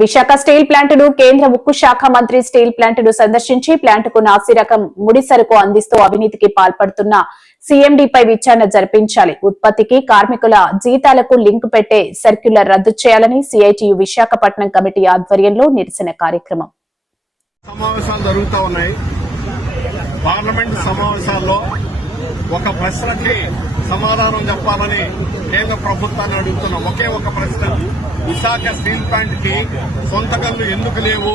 Visakha steel ప్లాంటును కేంద్ర ఉక్కు శాఖ మంత్రి స్టీల్ ప్లాంటును సందర్శించి ప్లాంటుకు నాసిరకం ముడి సరుకు అందిస్తూ అవినీతికి పాల్పడుతున్న సీఎండీపై విచారణ జరిపించాలి. ఉత్పత్తికి కార్మికుల జీతాలకు లింక్ పెట్టే సర్క్యులర్ రద్దు చేయాలని సిఐటియు విశాఖపట్నం కమిటీ ఆధ్వర్యంలో నిరసన కార్యక్రమం. సమావేశాలు జరుగుతూ ఉన్నాయి. పార్లమెంట్ సమావేశాల్లో ఒక ప్రశ్నకి సమాధానం చెప్పాలని కేంద్ర ప్రభుత్వాన్ని అడుగుతున్న ఒకే ఒక ప్రశ్న, విశాఖ స్టీల్ ప్లాంట్ కి సొంత గన్లు ఎందుకు లేవు?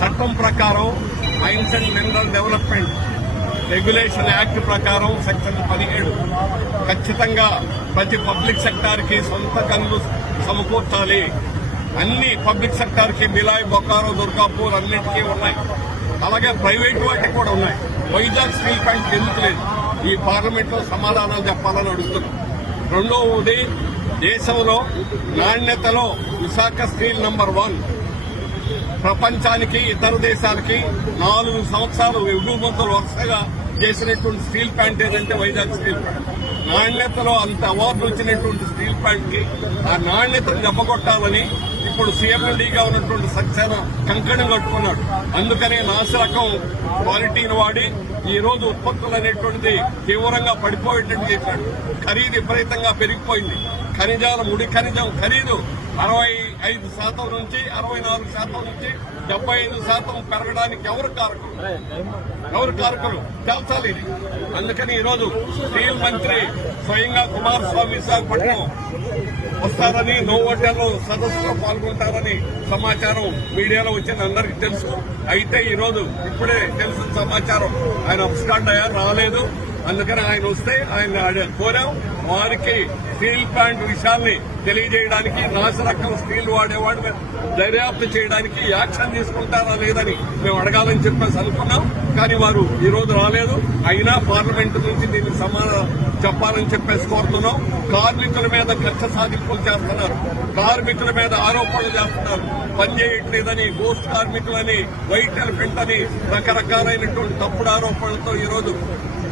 చట్టం ప్రకారం mines and mineral development regulation act ప్రకారం సెక్షన్ 17 ఖచ్చితంగా ప్రతి పబ్లిక్ సెక్టార్ కి సొంత గన్లు సమకూర్చాలి. అన్ని పబ్లిక్ సెక్టార్ కి మిలాయ్, బొకారో, దుర్గాపూర్ అన్నింటికీ ఉన్నాయి. అలాగే ప్రైవేట్ వాటికి కూడా ఉన్నాయి. వైజాగ్ స్టీల్ ప్లాంట్ ఎందుకు లేదు? ఈ పార్లమెంట్ లో సమాధానాలు చెప్పాలని అడుగుతున్నాం. రెండవది, దేశంలో నాణ్యతలో విశాఖ స్టీల్ నంబర్ 1. ప్రపంచానికి ఇతర దేశాలకి 4 సంవత్సరాలు ఎగుమతులు వరుసగా చేసినటువంటి స్టీల్ ప్లాంట్ ఏదంటే వైజాగ్ స్టీల్ ప్లాంట్. నాణ్యతలో అంత అవార్డు వచ్చినటువంటి స్టీల్ ప్లాంట్ కి ఆ నాణ్యతను దెబ్బకొట్టాలని ఇప్పుడు సీఎండీగా ఉన్నటువంటి సక్సేనా కంకణం కట్టుకున్నాడు. అందుకనే నాసిరకం క్వాలిటీని వాడి ఈ రోజు ఉత్పత్తులు అనేటువంటిది తీవ్రంగా పడిపోయేటట్టు చేశాడు. ఖరీదు విపరీతంగా పెరిగిపోయింది. ఖనిజాల ముడి ఖనిజం ఖరీదు 65% నుంచి 64% నుంచి 75% పెరగడానికి ఎవరు కారకులు తెలుసాలి ఇది. అందుకని ఈరోజు స్టీల్ మంత్రి స్వయంగా కుమారస్వామి విశాఖపట్నం వస్తారని, నోవోటెల్లో సదస్సులో పాల్గొంటారని సమాచారం మీడియాలో వచ్చింది, అందరికీ తెలుసు. అయితే ఈరోజు ఇప్పుడే తెలిసిన సమాచారం ఆయన అబ్స్కాండ్ అయ్యారు, రాలేదు. అందుకని ఆయన వస్తే ఆయన కోరాం. వారికి స్టీల్ ప్లాంట్ విషయాన్ని తెలియజేయడానికి, నాసిరకం స్టీల్ వాడేవాడు దర్యాప్తు చేయడానికి యాక్షన్ తీసుకుంటారా లేదని మేము అడగాలని చెప్పేసి అనుకున్నాం. కానీ వారు ఈ రోజు రాలేదు. అయినా పార్లమెంటు నుంచి దీనికి సమాధానం చెప్పాలని చెప్పేసి కోరుతున్నాం. కార్మికుల మీద కక్ష సాధింపులు చేస్తున్నారు, కార్మికుల మీద ఆరోపణలు చేస్తున్నారు. పనిచేయట్లేదని, పోస్ట్ కార్మికులని, వైట్ ఎలిఫెంట్ అని రకరకాలైనటువంటి తప్పుడు ఆరోపణలతో ఈరోజు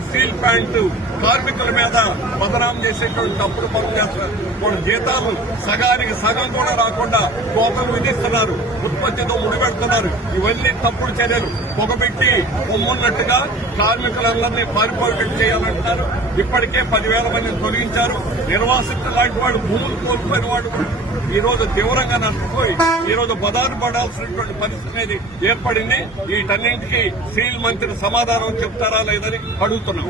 స్టీల్ ప్లాంట్ కార్మికుల మీద బదనాం చేసేటువంటి తప్పుడు పనులు చేస్తున్నారు. వాళ్ళ జీతాలు సగానికి సగం కూడా రాకుండా కోతలు విధిస్తున్నారు, ఉత్పత్తితో ముడిపెడుతున్నారు. ఇవన్నీ తప్పుడు చర్యలు. పొగబెట్టి పొమ్మున్నట్టుగా కార్మికులందరినీ పారిపోయేటట్టు చేయాలంటున్నారు. ఇప్పటికే 10,000 మందిని తొలగించారు. నిర్వాసితులు లాంటి వాడు, భూములు కోల్పోయిన వాడు ఈ రోజు తీవ్రంగా నష్టపోయి ఈ రోజు బదారు పడాల్సినటువంటి పరిస్థితి అనేది ఏర్పడింది. వీటన్నింటికీ స్టీల్ మంత్రి సమాధానం చెప్తారా లేదని అడుగుతున్నాం.